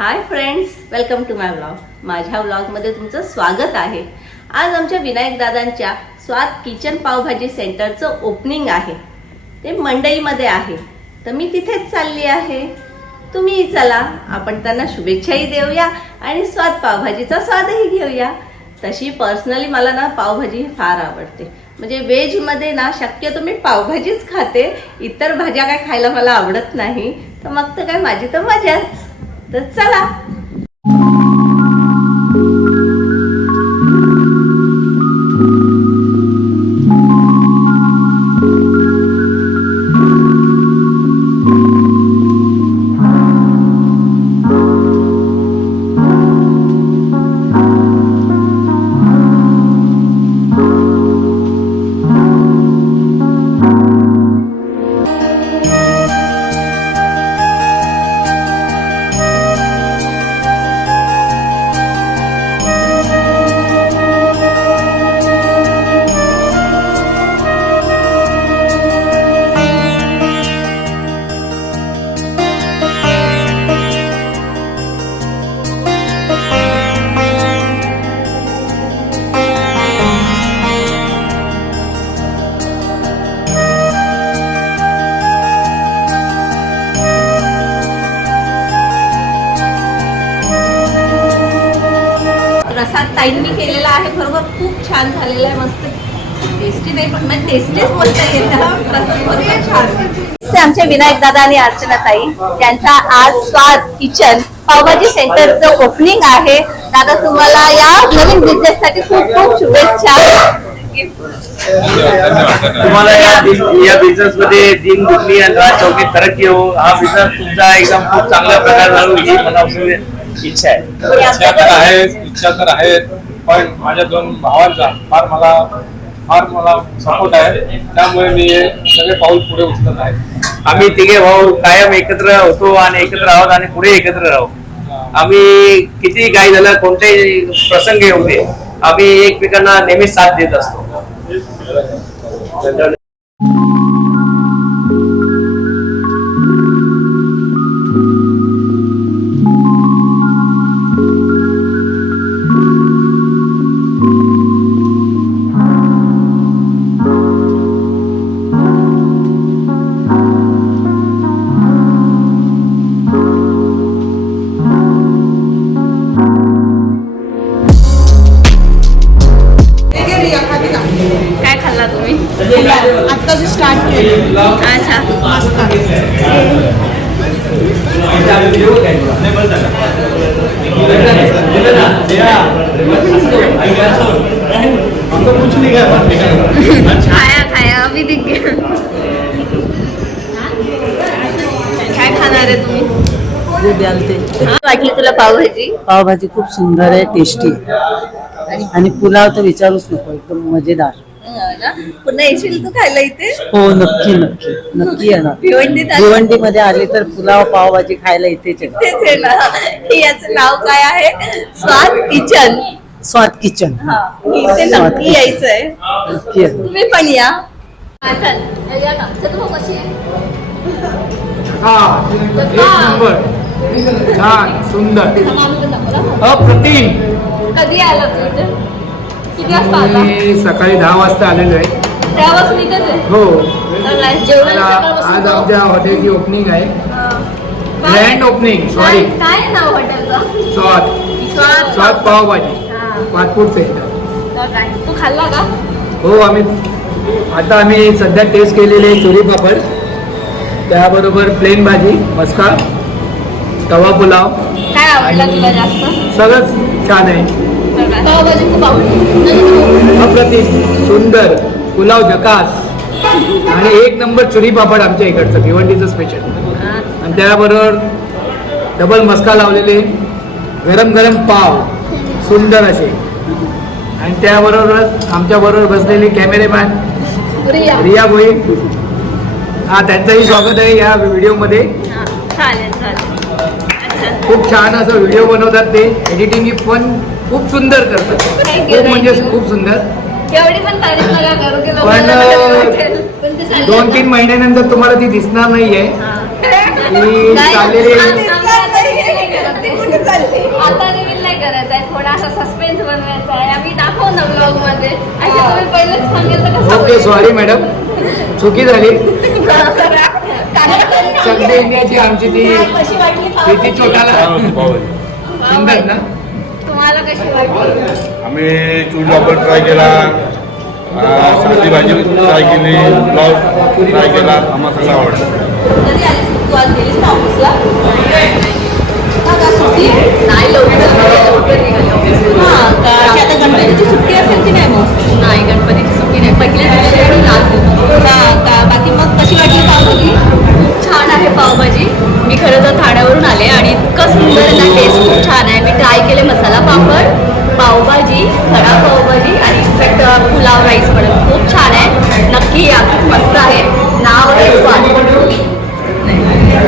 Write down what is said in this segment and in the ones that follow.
High friends, welcome to my vlog. माझ्या व्लॉगमध्ये तुमचं स्वागत आहे. आज आमच्या विनायक दादांच्या स्वाद किचन पावभाजी सेंटरचं ओपनिंग आहे. ते मंडईमध्ये आहे, तर मी तिथेच चालली आहे. तुम्हीही चला, आपण त्यांना शुभेच्छाही देऊया आणि स्वाद पावभाजीचा स्वादही घेऊया. तशी पर्सनली मला ना पावभाजी फार आवडते. म्हणजे व्हेजमध्ये ना शक्यतो मी पावभाजीच खाते. इतर भाज्या काय खायला मला आवडत नाही. तर मग तर काय माझी तर मजाच. तर चला. प्रसाद ताईंनी केलेला आहे, बरोबर खूप छान झालेला आहे. मस्त टेस्टी नाही पण मला टेस्टीच बोलता येतं. प्रसाद मध्ये छान. आमचे विनायक दादा आणि अर्चना ताई त्यांचा आज स्वाद किचन पावभाजी सेंटरचं ओपनिंग आहे. दादा, तुम्हाला या नवीन बिझनेस साठी खूप खूप शुभेच्छा. तुम्हाला या बिझनेस मध्ये दिन दुखणी आणि रात चौकीत तरक्की हो. हा बिझनेस तुमचा एकदम खूप चांगल्या प्रकारे चालू ही मला इच्छा आहे. इच्छा तर आहे, पण माझ्या दोन भावांचा फार मला सपोर्ट आहे. त्यामुळे मी सगळे पाऊल पुढे उचलत आहे. आम्ही तिघे भाऊ कायम एकत्र होतो आणि एकत्र आहोत आणि पुढे एकत्र राहू. आम्ही किती काही झालं, कोणतेही प्रसंग येऊ दे, आम्ही एकमेकांना नेहमी साथ देत असतो. काय खाल्ला तुम्ही? आता जे स्टार्ट केलं. अच्छा, मस्त. खाया अभी दिख गया. काय खाणार आहे तुम्ही? वाटली तुला पावभाजी? पावभाजी खूप सुंदर आहे, टेस्टी आणि पुलाव तर विचारूच नको, एकदम मजेदार. ना? पुन्हा येशील तू खायला इथे? हो, नक्की नक्की नक्की येणार. भिवंडीत भिवंडी मध्ये आले तर पुलाव पावभाजी खायला इथेच येणार. तेच आहे ना. याचं नाव काय आहे? स्वाद किचन. स्वाद किचन. इथे नक्की यायचंय. नक्की येणार. तुम्ही पण या. चल या ना. चल मग कशी आहे? एक नंबर, छान, सुंदर, अप्रतिम. कधी आला तू इथे? किती वाजता आला? मी सकाळी 10 वाजता आलेलो आहे. त्यापासून इथेच आहे? हो, जेवण आज आमच्या हॉटेलची ओपनिंग आहे. Grand opening. सॉरी, काय आहे नाव हॉटेलचं? स्वाद पावभाजी, फास्ट फूड सेंटर. काय तू खाल्ला का? हो, आम्ही सध्या टेस्ट केलेले चोरी पापड, त्याबरोबर प्लेन भाजी, मस्का, तवा पुलाव. काय आवडला तुला जास्त? सगळंच छान आहे. पावभाजी खूप आवडली. अप्रतिम, सुंदर, पुलाव झकास आणि एक नंबर चुरी पापड आमच्या इकडचं भिवंडीचं स्पेशल. आणि त्याबरोबर डबल मस्का लावलेले, गरम गरम पाव सुंदर असे. आणि त्याबरोबरच आमच्या बरोबर बसलेले कॅमेरेमॅन रिया भोई. हा, त्यांचंही स्वागत आहे या व्हिडिओमध्ये. चालेल चालेल. खूप छान असं व्हिडिओ बनवतात ते. एडिटिंग पण खूप सुंदर करतात. खूप म्हणजे खूप सुंदर. एवढी पण तारीफ नका करू की पण पण ते सांगा. 2-3 महिन्यानंतर तुम्हाला ती दिसणार नाहीये. नाही, चाललेली आम्ही आता हे नाही करत ते. ना ब्लॉग मध्ये असे तुम्ही पहिलेच सांगितलं कसं ओके होईल? सॉरी मॅडम, चुकी झाली. काय चकदे इंडियाची आमची ती कशी वाटली प्रीती चोटाला सुंदर ना. तुम्हाला कशी वाटली? आम्ही चूल पापड ट्राय केला, साधी भाजी ट्राय केली, पुलाव ट्राय केला, आम्हाला सगळं आवडलं. कधी आलीस तू? आज गेलीस ना ऑफिसला? का गा सुट्टी? नाही लवकर निघाली ऑफिसला. हां का? अशी आता गणपतीची सुट्टी असेल की नाही मग? नाही गणपतीची सुट्टी नाही, पहिल्या दिवशी आणि लास्ट दिवशी. का बाकी मग कशी वाटली पावभाजी? खूप छान आहे पावभाजी. मी खरं तर ठाण्यावरून आले आणि इतकं सुंदर आहे ना, टेस्ट खूप छान आहे. मी ट्राय केले मसाला पापड, पावभाजी, खडा पावभाजी आणि इनफॅक्ट पुलाव राईस पण खूप छान आहे. नक्की या, खूप मस्त आहे. नाव आहे स्वाद.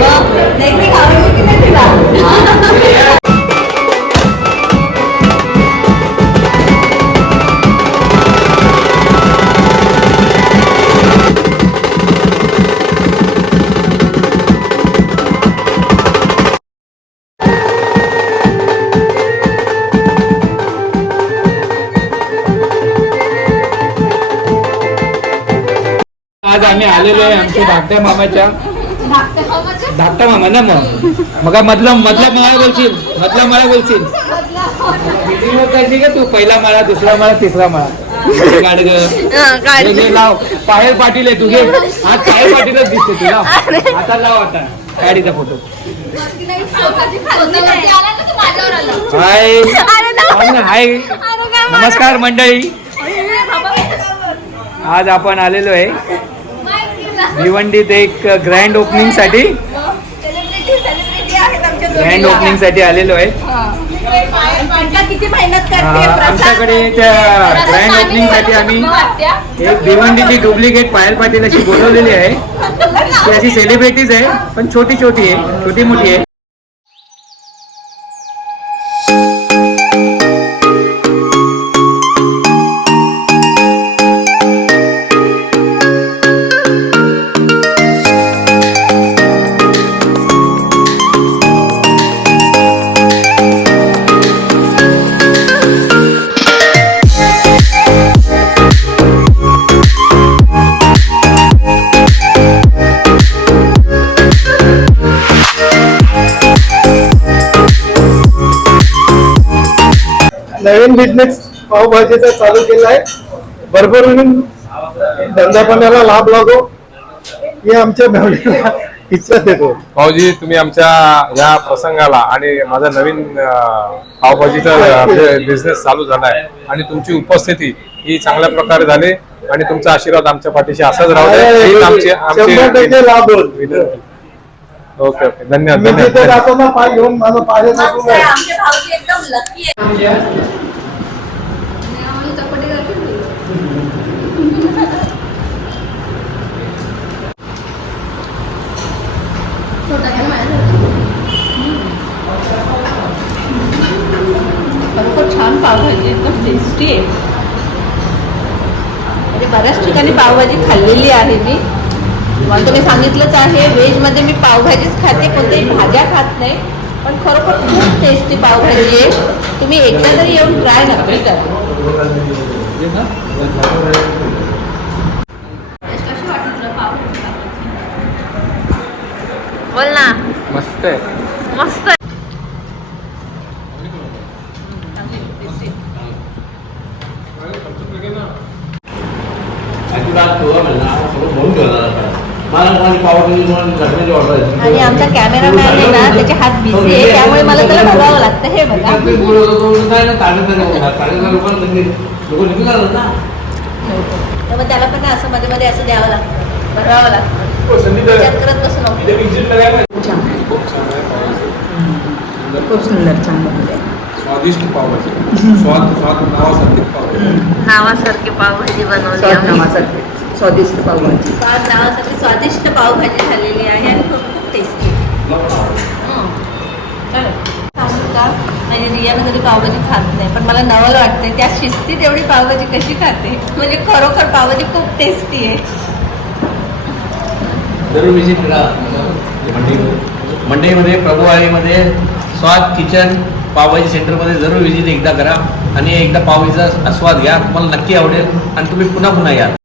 मग टेक्निक आवडली की नाही तुला? आज आम्ही आलेलो आहे आमच्या धाकट्या मामाच्या. धाकटा मामा ना मग मधला माळा बोलशील, मधला माळा बोलशील. किती करते का तू? पहिला माळा, दुसरा माळा, तिसरा माळा. गाडग लाव. पायल पाटील आहे तुझे. आज पायल पाटीलच दिसते तुला. आता लाव, आता गाडीचा फोटो. हाय हाय, नमस्कार मंडळी. आज आपण आलेलो आहे भिवंडीत एक ग्रँड ओपनिंग साठी. ग्रँड ओपनिंग साठी आलेलो आहे. किती मेहनत करते आमच्याकडे त्या ग्रँड ओपनिंग साठी आम्ही एक भिवंडीची डुप्लिकेट पायल पाटील अशी बोलवलेली आहे. ती अशी सेलिब्रिटीज आहे, पण छोटी छोटी आहे, छोटी मोठी आहे. नवीन बिझनेस पावभाजीचा चालू केला आहे. भरभरून धंदापणाला लाभ लागो ही आमच्या भावनेला इच्छा देतो. भाऊजी, तुम्ही आमच्या या प्रसंगाला आणि माझा नवीन पावभाजीचा बिझनेस चालू झाला आहे आणि तुमची उपस्थिती ही चांगल्या प्रकारे झाली आणि तुमचा आशीर्वाद आमच्या पाठीशी असाच राहू द्या. हीच आमची 100% लाभ होईल. विनंती. ओके ओके, धन्यवाद मी तिथे धन्यवाद. जातो ना पाय घेऊन माझं पाय टाकून आहे. आमचे भाऊजी एकदम लकी आहे. खूप छान पावभाजी, एकदम टेस्टी आहे. म्हणजे बऱ्याच ठिकाणी पावभाजी खाल्लेली आहे मी. मला तुम्ही सांगितलंच आहे, व्हेजमध्ये मी पावभाजीच खाते, कोणत्याही भाज्या खात नाही. पण खरोखर खूप टेस्टी पावभाजी आहे. तुम्ही एकदा तरी येऊन ट्राय नक्की करा. कशी वाटली तुला पावभाजी? बोल ना. मस्त आहे. मस्त. आणि आमचा कॅमेरामॅन आहे ना, त्याचे हात बिझी आहे, त्यामुळे मला त्याला भरावं लागतं. हे बघा, त्यामुळे त्याला पण असं मध्ये मध्ये असं द्यावं लागतं, भरावं लागतं. विचार करत बसू नको. खूप सुंदर, चांगलं. स्वादिष्ट पावभाजी, स्वाद नावासारखी पावभाजी. नावासारखी पावभाजी बनवली स्वाद आम्ही. नावासारखे स्वादिष्ट पावभाजी. स्वाद नावासाठी स्वादिष्ट पावभाजी झालेली आहे आणि खूप खूप टेस्टी. सांगू का, म्हणजे रियानं कधी पावभाजी खात नाही, पण मला नवल वाटतंय त्या शिस्तीत एवढी पावभाजी कशी खाते. म्हणजे खरोखर पावभाजी खूप टेस्टी आहे. जरूर विजिट करा मंडईमध्ये प्रभुवाळीमध्ये स्वाद किचन पावभाजी सेंटरमध्ये जरूर विजिट एकदा करा. आणि एकदा पावभाजीचा आस्वाद घ्या, तुम्हाला नक्की आवडेल आणि तुम्ही पुन्हा पुन्हा याल.